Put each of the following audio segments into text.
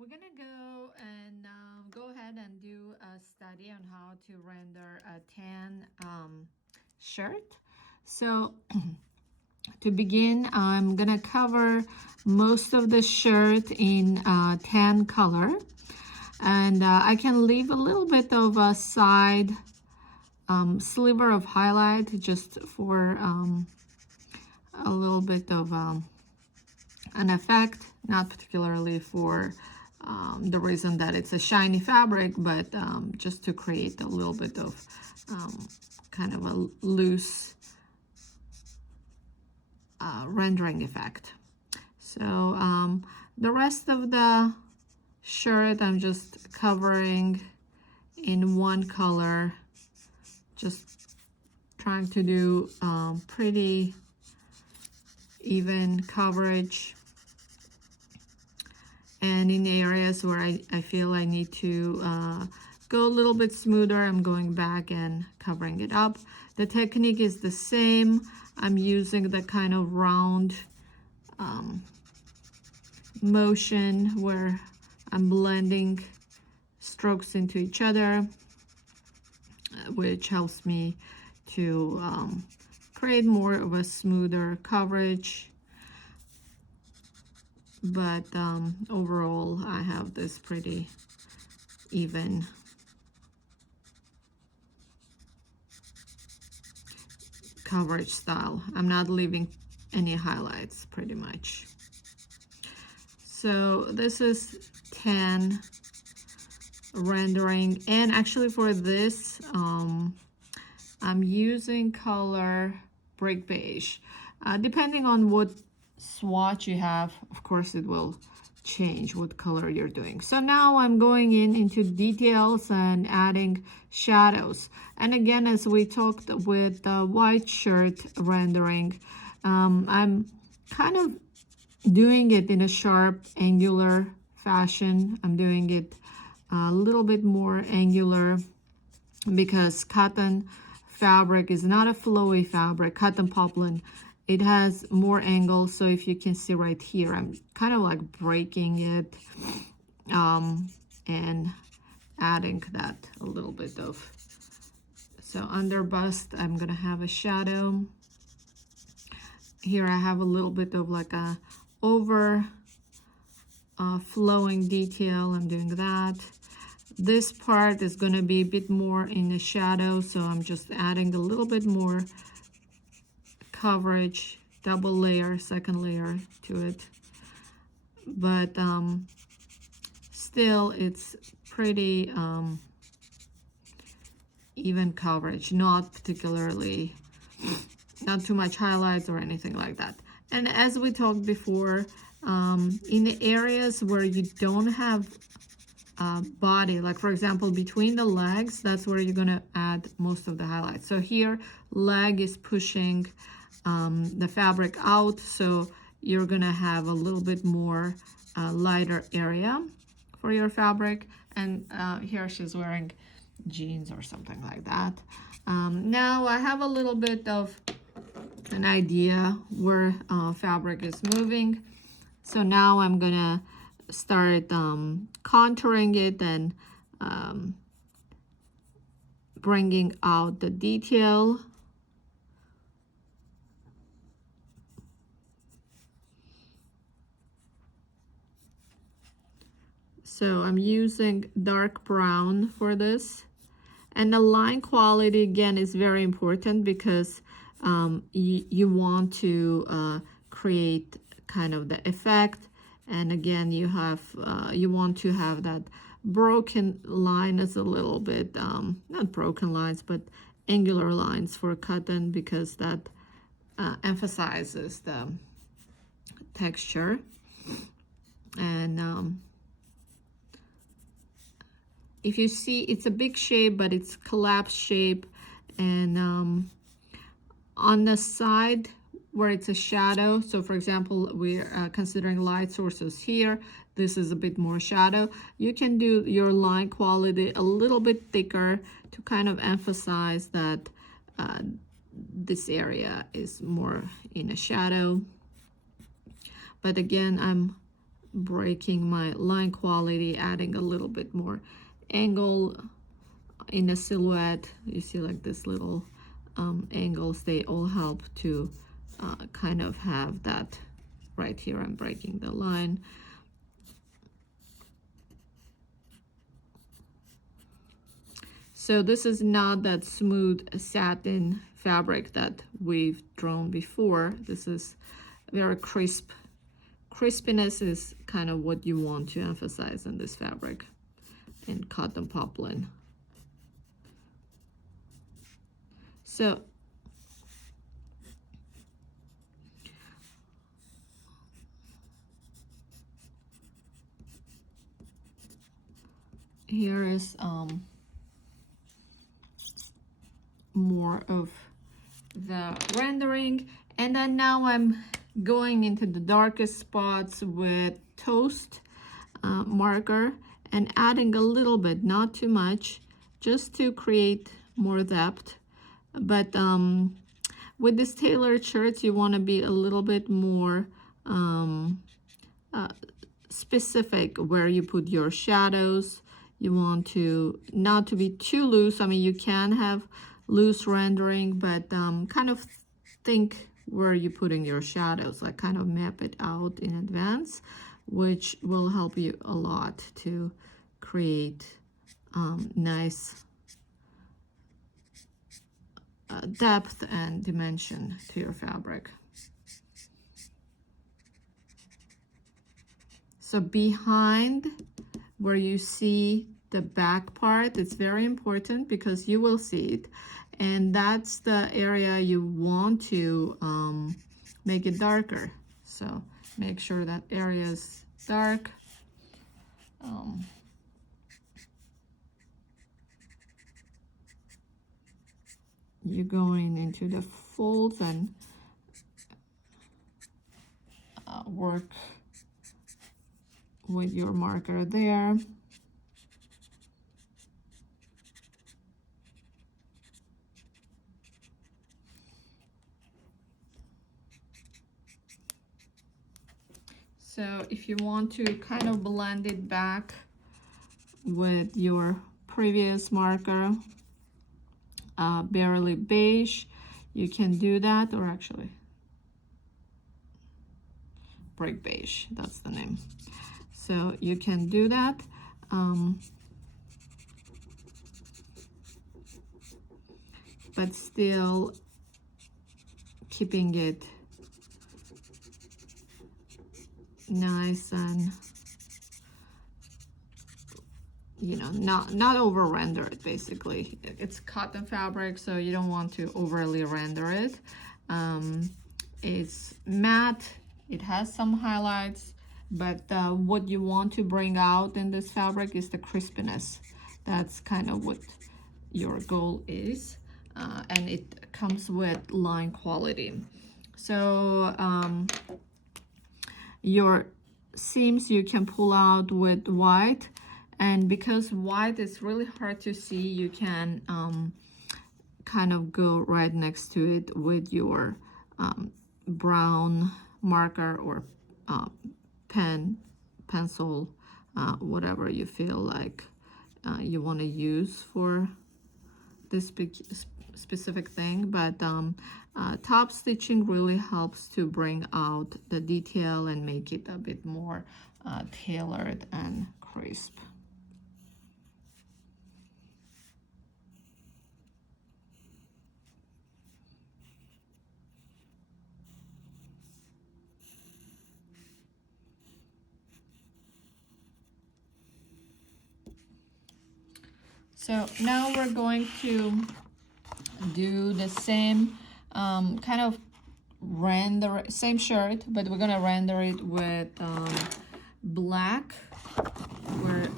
We're gonna go ahead and do a study on how to render a tan shirt. So to begin, I'm gonna cover most of the shirt in tan color, and I can leave a little bit of a side sliver of highlight just for a little bit of an effect, not particularly for the reason that it's a shiny fabric, but just to create a little bit of kind of a loose rendering effect. So the rest of the shirt I'm just covering in one color, just trying to do pretty even coverage. And in areas where I feel I need to go a little bit smoother, I'm going back and covering it up. The technique is the same. I'm using the kind of round motion where I'm blending strokes into each other, which helps me to create more of a smoother coverage. But overall, I have this pretty even coverage style. I'm not leaving any highlights pretty much. So this is tan rendering, and actually for this I'm using color brick beige. Depending on what swatch you have, of course it will change what color you're doing. So now I'm going into details and adding shadows. And again, as we talked with the white shirt rendering, I'm kind of doing it in a sharp angular fashion. I'm doing it a little bit more angular because cotton fabric is not a flowy fabric. Cotton poplin, it has more angle. So if you can see right here, I'm kind of like breaking it and adding that a little bit of. So under bust, I'm gonna have a shadow. Here I have a little bit of like a over flowing detail. I'm doing that. This part is going to be a bit more in the shadow, so I'm just adding a little bit more coverage, double layer, second layer to it. But still, it's pretty even coverage, not particularly, not too much highlights or anything like that. And as we talked before, in the areas where you don't have body, like for example between the legs, that's where you're gonna add most of the highlights. So here leg is pushing the fabric out, so you're gonna have a little bit more lighter area for your fabric. And here she's wearing jeans or something like that. Now I have a little bit of an idea where fabric is moving, so now I'm gonna start contouring it and bringing out the detail. So I'm using dark brown for this. And the line quality again is very important because you want to create kind of the effect. And again, you have you want to have that broken line as a little bit, not broken lines, but angular lines for cotton, because that emphasizes the texture. And if you see, it's a big shape, but it's collapsed shape. And on the side where it's a shadow, so for example, we're considering light sources here, this is a bit more shadow. You can do your line quality a little bit thicker to kind of emphasize that this area is more in a shadow. But again, I'm breaking my line quality, adding a little bit more angle in the silhouette. You see like this little angles, they all help to kind of have that. Right here I'm breaking the line. So this is not that smooth satin fabric that we've drawn before. This is very crisp. Crispiness is kind of what you want to emphasize in this fabric, in cotton poplin. So here is more of the rendering, and then now I'm going into the darkest spots with toast marker and adding a little bit, not too much, just to create more depth. But with this tailored shirts, you want to be a little bit more specific where you put your shadows. You want to not to be too loose. I mean, you can have loose rendering, but kind of think where you're putting your shadows, like kind of map it out in advance, which will help you a lot to create nice depth and dimension to your fabric. So behind where you see the back part, it's very important because you will see it, and that's the area you want to make it darker. So make sure that area is dark. You're going into the folds and work with your marker there. So if you want to kind of blend it back with your previous marker, barely beige, you can do that, or actually break beige, that's the name. So you can do that. But still keeping it nice and, you know, not over render it. Basically, it's cotton fabric, so you don't want to overly render it. It's matte, it has some highlights, but what you want to bring out in this fabric is the crispiness. That's kind of what your goal is, and it comes with line quality. So your seams you can pull out with white, and because white is really hard to see, you can kind of go right next to it with your brown marker or pencil, whatever you feel like you want to use for this specific thing. But top stitching really helps to bring out the detail and make it a bit more tailored and crisp. So now we're going to do the same kind of render, same shirt, but we're gonna render it with black. We're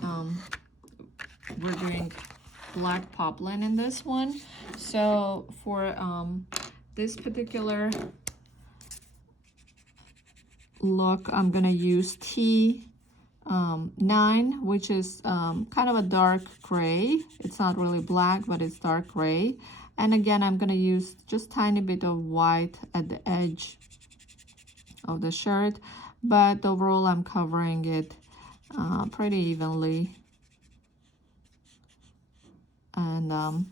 doing black poplin in this one. So for this particular look, I'm gonna use T9, which is kind of a dark gray. It's not really black, but it's dark gray. And again, I'm gonna use just tiny bit of white at the edge of the shirt. but overall I'm covering it pretty evenly. And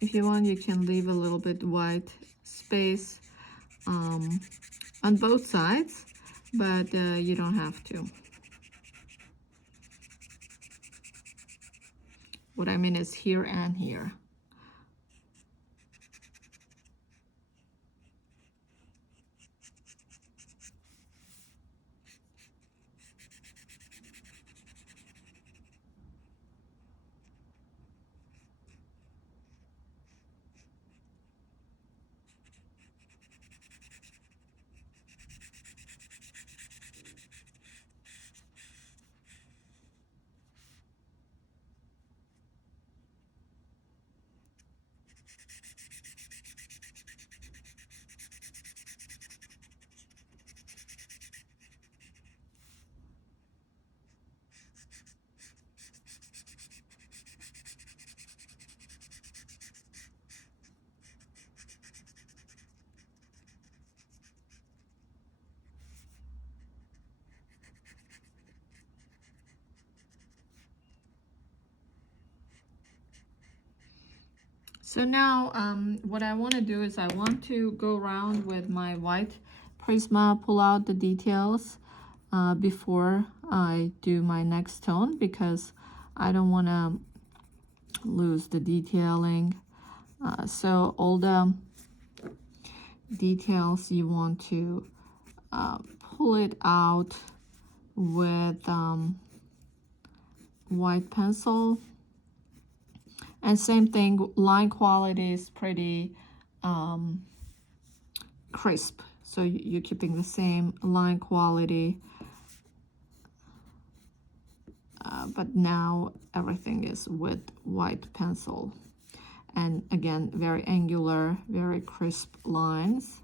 if you want, you can leave a little bit white space on both sides, but you don't have to. What I mean is here and here. So now what I want to do is I want to go around with my white Prisma, pull out the details before I do my next tone, because I don't want to lose the detailing. So all the details you want to pull it out with white pencil. And same thing, line quality is pretty crisp, so you're keeping the same line quality, but now everything is with white pencil, and again, very angular, very crisp lines.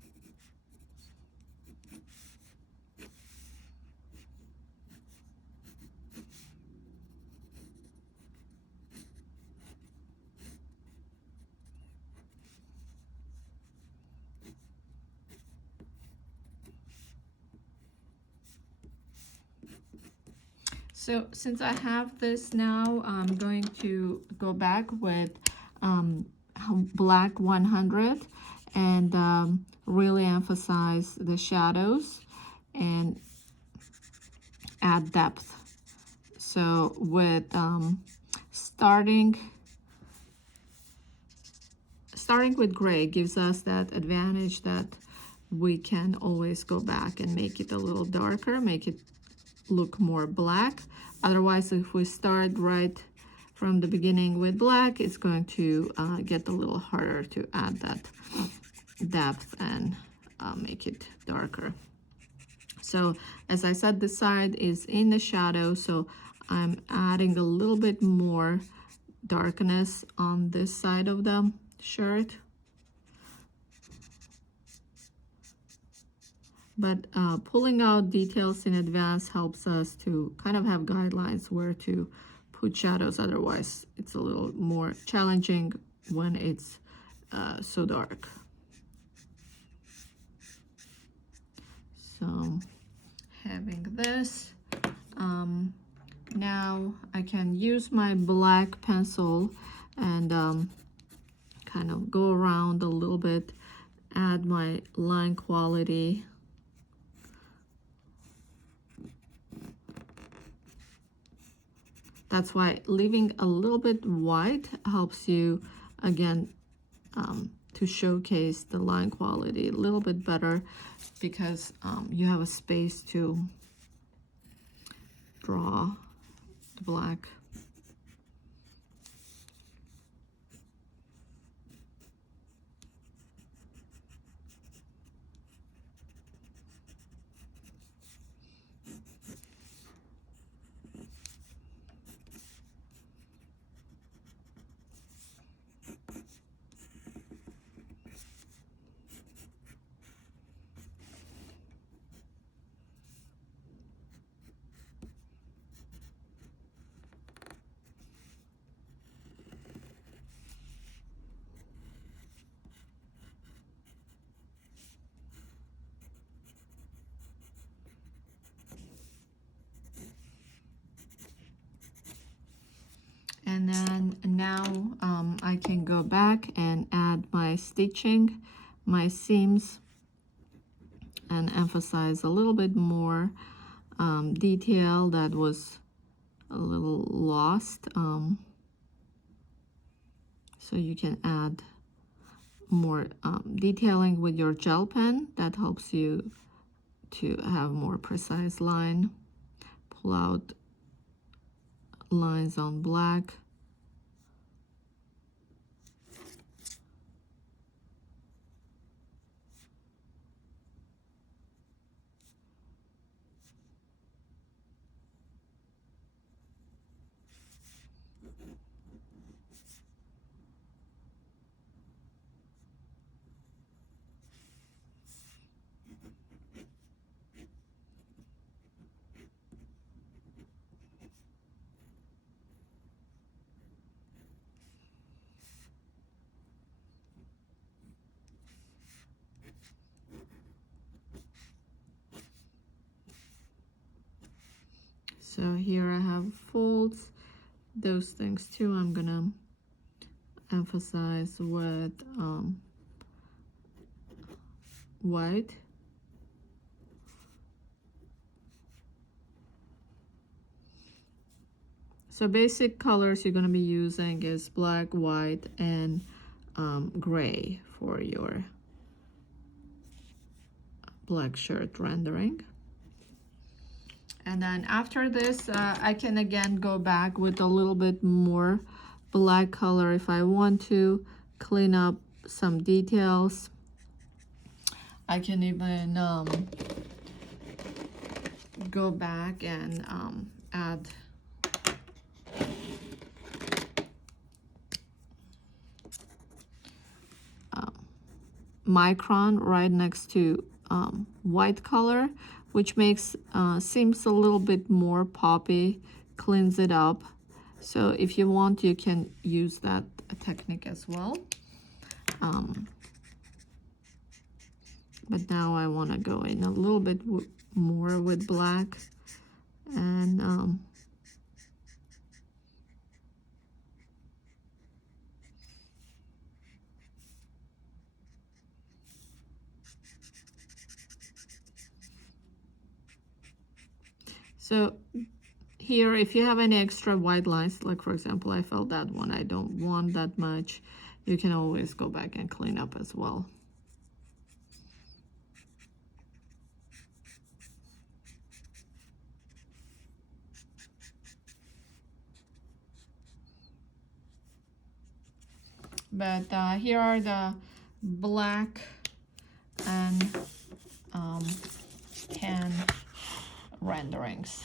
So since I have this now, I'm going to go back with black 100 and really emphasize the shadows and add depth. So with starting with gray gives us that advantage that we can always go back and make it a little darker, make it look more black. Otherwise, if we start right from the beginning with black, it's going to get a little harder to add that depth and make it darker. So as I said, this side is in the shadow, so I'm adding a little bit more darkness on this side of the shirt. But pulling out details in advance helps us to kind of have guidelines where to put shadows. Otherwise, it's a little more challenging when it's so dark. So having this, now I can use my black pencil and kind of go around a little bit, add my line quality. That's why leaving a little bit white helps you, again, to showcase the line quality a little bit better, because you have a space to draw the black. And then now I can go back and add my stitching, my seams, and emphasize a little bit more detail that was a little lost. So you can add more detailing with your gel pen. That helps you to have more precise line. Pull out lines on black. So here I have folds, those things too. I'm gonna emphasize with white. So basic colors you're gonna be using is black, white, and gray for your black shirt rendering. And then after this, I can again go back with a little bit more black color if I want to clean up some details. I can even go back and add micron right next to white color, which makes seems a little bit more poppy, cleans it up. So if you want, you can use that technique as well. But now I want to go in a little bit more with black, and so here, if you have any extra white lines, like for example, I felt that one, I don't want that much, you can always go back and clean up as well. But here are the black and tan renderings.